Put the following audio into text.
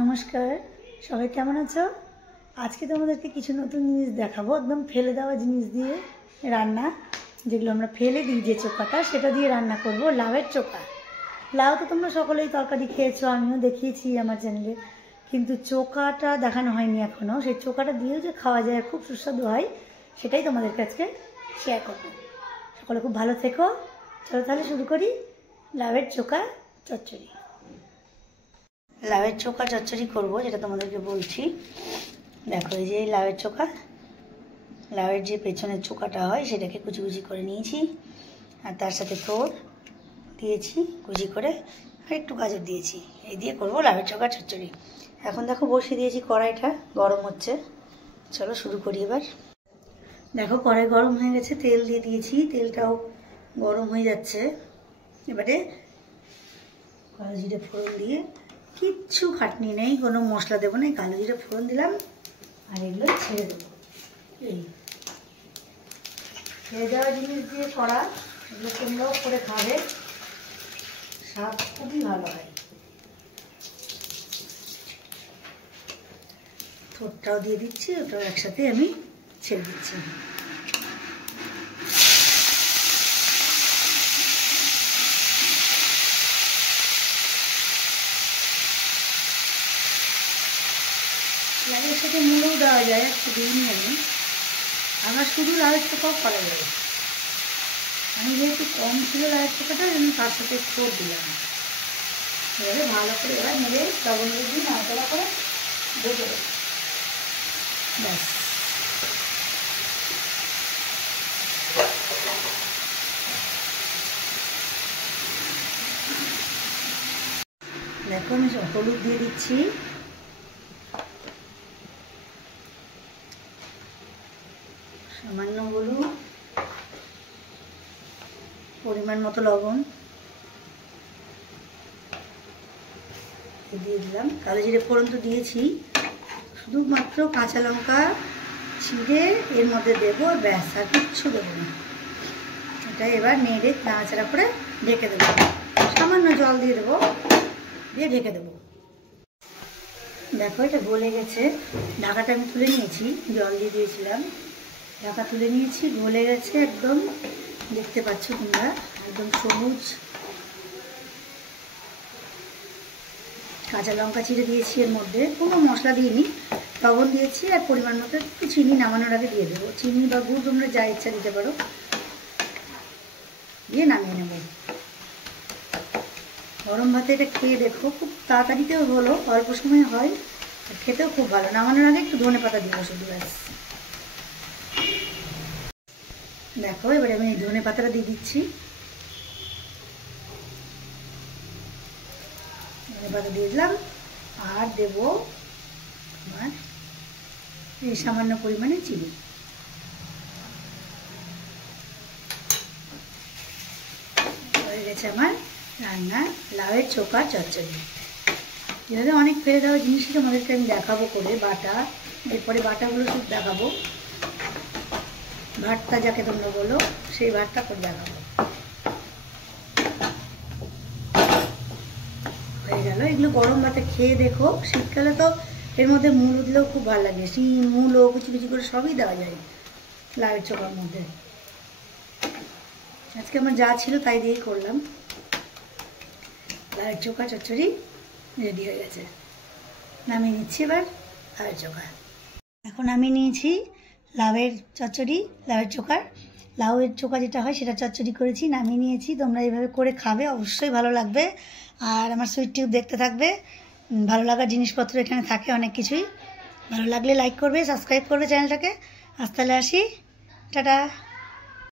নমস্কার, সবাই কেমন আছো? আজকে তোমাদেরকে কিছু নতুন জিনিস দেখাবো। একদম ফেলে দেওয়া জিনিস দিয়ে রান্না, যেগুলো আমরা ফেলে দিই যে চোখাটা, সেটা দিয়ে রান্না করব লাউয়ের চোখা। লাউ তো তোমরা সকলেই তরকারি খেয়েছো, আমিও দেখিয়েছি আমার চ্যানেলে, কিন্তু চোখাটা দেখানো হয়নি এখনও। সেই চোখাটা দিয়েও যে খাওয়া যায়, খুব সুস্বাদু হয়, সেটাই তোমাদের কাছে শেয়ার করবো। সকলে খুব ভালো থেকো। চলো তাহলে শুরু করি লাউয়ের চোখা চচ্চড়ি। লাউয়ের চোখা চচ্চড়ি করবো, যেটা তোমাদেরকে বলছি। দেখো, এই যে লাউয়ের চোখা, লাউয়ের যে পেছনের চোখাটা হয় সেটাকে কুচি কুচি করে নিয়েছি, আর তার সাথে তোর দিয়েছি কুচি করে, আর একটু গাজর দিয়েছি। এই দিয়ে করবো লাউয়ের চোখা চচ্চড়ি। এখন দেখো বসিয়ে দিয়েছি, কড়াইটা গরম হচ্ছে। চলো শুরু করি এবার। দেখো কড়াই গরম হয়ে গেছে, তেল দিয়ে দিয়েছি, তেলটাও গরম হয়ে যাচ্ছে। এবারে কালো জিরে ফোড়ন দিয়ে, কিচ্ছু খাটনি নেই, কোনো মশলা দেবো না, কালো জিরে ফোড়ন দিলাম আর এগুলো ছেড়ে দেবো। এই ছেড়ে দেওয়া জিনিস দিয়ে করা, এগুলো তোমরাও করে খাবে, স্বাদ খুবই ভালো হয়। থোড়টাও দিয়ে দিচ্ছি, ওটাও একসাথে আমি ছেড়ে দিচ্ছি। লাউয়ের সাথে মূলও দেওয়া যায়, একটু দিইনি আমি, আবার শুধু লাউয়ের চোখাও করা যায়। আমি যেহেতু কম ছিল লাউয়ের চোখাটা, আমি তার সাথে থোড় দিলাম। এবারে ভালো করে এবার নেড়ে লবণ দিয়ে নাড়াচাড়া করে ভেজে দেবো, ব্যাস। দেখো আমি হলুদ দিয়ে দিচ্ছি, সামান্য হলুদ, পরিমাণ মতো লবণ দিয়ে দিলাম। কালো জিরে ফোড়ন তো দিয়েছি, শুধুমাত্র কাঁচা লঙ্কা ছিঁড়ে এর মধ্যে দেবো, ব্যাস, আর কিচ্ছু দেবো না। এটা এবার নেড়ে নাড়াচাড়া করে ঢেকে দেবো, সামান্য জল দিয়ে দেবো, দিয়ে ঢেকে দেবো। দেখো এটা গলে গেছে, ঢাকাটা আমি তুলে নিয়েছি, জল দিয়ে দিয়েছিলাম, ঢাকা তুলে নিয়েছি, গলে গেছে একদম, দেখতে পাচ্ছ তোমরা, একদম সবুজ। কাঁচা লঙ্কা চিড়ে দিয়েছি এর মধ্যে, কোনো মশলা দিইনি, লবণ দিয়েছি আর পরিমাণ মতো একটু চিনি নামানোর আগে দিয়ে দেবো। চিনি বা গুড় তোমরা যা ইচ্ছা দিতে পারো, দিয়ে নামিয়ে নেব। গরম ভাতে এটা খেয়ে দেখো, খুব তাড়াতাড়িতেও হলো, অল্প সময় হয়, খেতেও খুব ভালো। নামানোর আগে একটু ধনেপাতা দিব শুধু, ব্যাস। দেখো এবারে আমি ধনেপাতাটা দিয়ে দিচ্ছি, ধনেপাতা দিয়ে দিলাম, আর দেবো আমার এই সামান্য পরিমাণে চিনি। হয়ে গেছে আমার রান্না লাউয়ের চোখা চচ্চড়ি। যেভাবে অনেক ফেলে দেওয়া জিনিসই তোমাদেরকে আমি দেখাবো করে, বাটা, এরপরে বাটাগুলো সব দেখাবো, ভাতটা যাকে তোমরা বলো সেই ভাতটা করে দেখাবো। হয়ে গেল, এগুলো গরম ভাতে খেয়ে দেখো। শীতকালে তো এর মধ্যে মূলো দিলেও খুব ভালো লাগে, শিম মূলো কুচি কুচি করে সবই দেওয়া যায় লাউয়ের চোখার মধ্যে। আজকে আমার যা ছিল তাই দিয়েই করলাম। লাউয়ের চোখা চচ্চড়ি রেডি হয়ে গেছে, নামিয়ে নিচ্ছি এবার লাউয়ের চোখা। এখন আমি নিয়েছি লাউয়ের চচ্চড়ি, লাউয়ের চোখার, লাউয়ের চোখা যেটা হয় সেটা চচ্চড়ি করেছি, নামিয়ে নিয়েছি। তোমরা এইভাবে করে খাবে, অবশ্যই ভালো লাগবে। আর আমার সুইট টিউব দেখতে থাকবে, ভালো লাগার জিনিসপত্র এখানে থাকে অনেক কিছুই। ভালো লাগলে লাইক করবে, সাবস্ক্রাইব করবে চ্যানেলটাকে। আজ তাহলে আসি, টাটা।